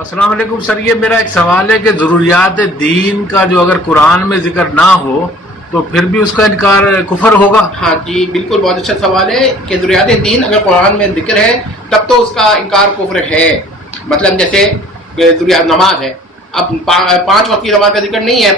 السلام علیکم سر، یہ میرا ایک سوال ہے کہ ضروریات دین کا جو اگر قرآن میں ذکر نہ ہو تو پھر بھی اس کا انکار کفر ہوگا؟ ہاں جی بالکل، بہت اچھا سوال ہے کہ ضروریات دین اگر قرآن میں ذکر ہے تب تو اس کا انکار کفر ہے. مطلب جیسے ضروریات نماز ہے، اب 5 وقت کی نماز کا ذکر نہیں ہے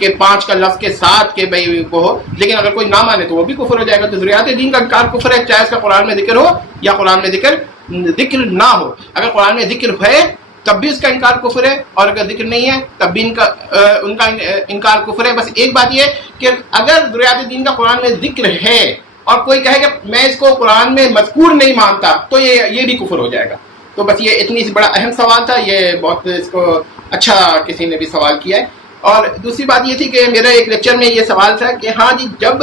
کہ 5 کا لفظ کے ساتھ کہ بھائی وہ ہو، لیکن اگر کوئی نہ مانے تو وہ بھی کفر ہو جائے گا. تو ضروریات دین کا انکار کفر ہے، چاہے اس کا قرآن میں ذکر ہو یا قرآن میں ذکر نہ ہو. اگر قرآن میں ذکر ہے تب بھی اس کا انکار کفر ہے، اور اگر ذکر نہیں ہے تب بھی ان کا انکار کفر ہے. بس ایک بات یہ کہ اگر ضروریات دین کا قرآن میں ذکر ہے اور کوئی کہے کہ میں اس کو قرآن میں مذکور نہیں مانتا تو یہ بھی کفر ہو جائے گا. تو بس یہ اتنی بڑا اہم سوال تھا، یہ بہت اس کو اچھا کسی نے بھی سوال کیا ہے. اور دوسری بات یہ تھی کہ میرا ایک لیکچر میں یہ سوال تھا کہ ہاں جی، جب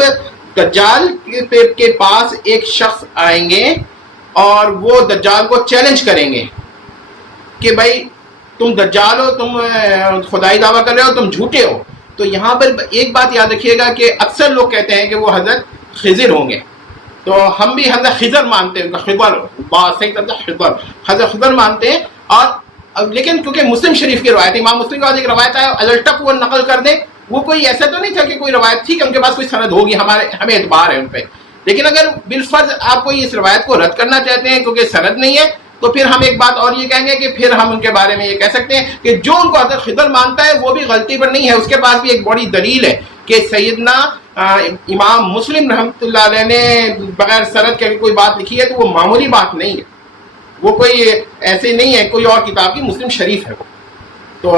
دجال کے پاس ایک شخص آئیں گے اور وہ دجال کو چیلنج کریں گے کہ بھائی تم دجال ہو، تم خدائی دعویٰ کر رہے ہو، تم جھوٹے ہو، تو یہاں پر ایک بات یاد رکھیے گا کہ اکثر لوگ کہتے ہیں کہ وہ حضرت خضر ہوں گے. تو ہم بھی حضرت خضر مانتے ہیں، حضرت خضر مانتے ہیں. اور لیکن کیونکہ مسلم شریف کی روایت، امام مسلم کے بعد ایک روایت ہے الٹک وہ نقل کر دیں، وہ کوئی ایسا تو نہیں تھا کہ کوئی روایت تھی کہ ان کے پاس کوئی سند ہوگی، ہمیں اعتبار ہے ان پہ. لیکن اگر بالفرض آپ کو اس روایت کو رد کرنا چاہتے ہیں کیونکہ سند نہیں ہے، تو پھر ہم ایک بات اور یہ کہیں گے کہ پھر ہم ان کے بارے میں یہ کہہ سکتے ہیں کہ جو ان کو حضرت خضر مانتا ہے وہ بھی غلطی پر نہیں ہے، اس کے پاس بھی ایک بڑی دلیل ہے کہ سیدنا امام مسلم رحمۃ اللہ علیہ نے بغیر سند کے کوئی بات لکھی ہے تو وہ معمولی بات نہیں ہے، وہ کوئی ایسے نہیں ہے، کوئی اور کتاب کی مسلم شریف ہے وہ. تو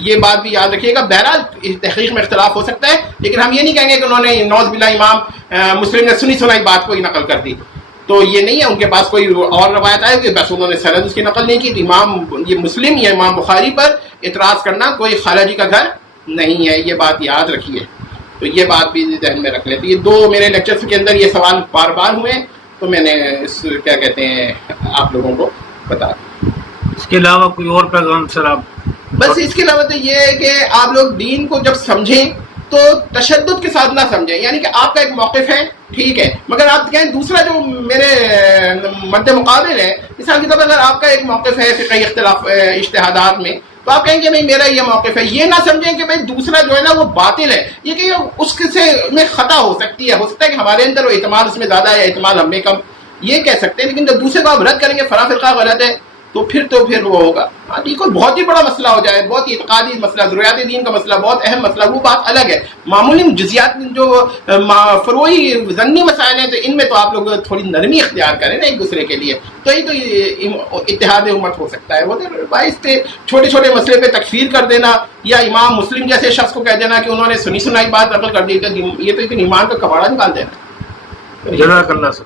یہ بات بھی یاد رکھیے گا. بہرحال تحقیق میں اختلاف ہو سکتا ہے، لیکن ہم یہ نہیں کہیں گے کہ انہوں نے نوز باللہ امام مسلم نے سنی سنائی بات کو ہی نقل کر دی. تو یہ نہیں ہے ان کے پاس کوئی اور روایت آئے کہ بس انہوں نے سند اس کی نقل نہیں کی. امام یہ مسلم یا امام بخاری پر اعتراض کرنا کوئی خالہ جی کا گھر نہیں ہے، یہ بات یاد رکھیے. تو یہ بات بھی ذہن میں رکھ لیتے. یہ 2 میرے لیکچرز کے اندر یہ سوال بار بار ہوئے تو میں نے کیا کہتے ہیں آپ لوگوں کو بتا دیا. اس کے علاوہ کوئی اور پیغام سر آپ؟ بس اس کے علاوہ تو یہ ہے کہ آپ لوگ دین کو جب سمجھیں تو تشدد کے ساتھ نہ سمجھیں. یعنی کہ آپ کا ایک موقف ہے ٹھیک ہے، مگر آپ کہیں دوسرا جو میرے مد مقابل ہے، مثال کے طور پر اگر آپ کا ایک موقف ہے فقہی اختلاف اجتہادات میں، تو آپ کہیں گے بھائی میرا یہ موقف ہے. یہ نہ سمجھیں کہ بھائی دوسرا جو ہے نا وہ باطل ہے، یہ کہ اس سے میں خطا ہو سکتی ہے، ہو سکتا ہے کہ ہمارے اندر وہ اعتماد اس میں زیادہ ہے، اعتماد ہم میں کم، یہ کہہ سکتے ہیں. لیکن جب دوسرے کو آپ رد کریں گے فلاں فرقہ غلط ہے تو پھر وہ ہوگا. ہاں ٹھیک، بہت ہی بڑا مسئلہ ہو جائے، بہت ہی اعتقادی مسئلہ، ضروریات دین کا مسئلہ، بہت اہم مسئلہ، وہ بات الگ ہے. معمولی جزیات جو فروعی ضمنی مسائل ہیں تو ان میں تو آپ لوگ تھوڑی نرمی اختیار کریں نا ایک دوسرے کے لیے، تو یہ تو اتحاد امت ہو سکتا ہے. وہ تو باعث چھوٹے چھوٹے مسئلے پہ تکفیر کر دینا یا امام مسلم جیسے شخص کو کہہ دینا کہ انہوں نے سنی سنائی بات نقل کر دی، یہ تو ایمان کا کباڑا نکال دینا. جزاک اللہ سر.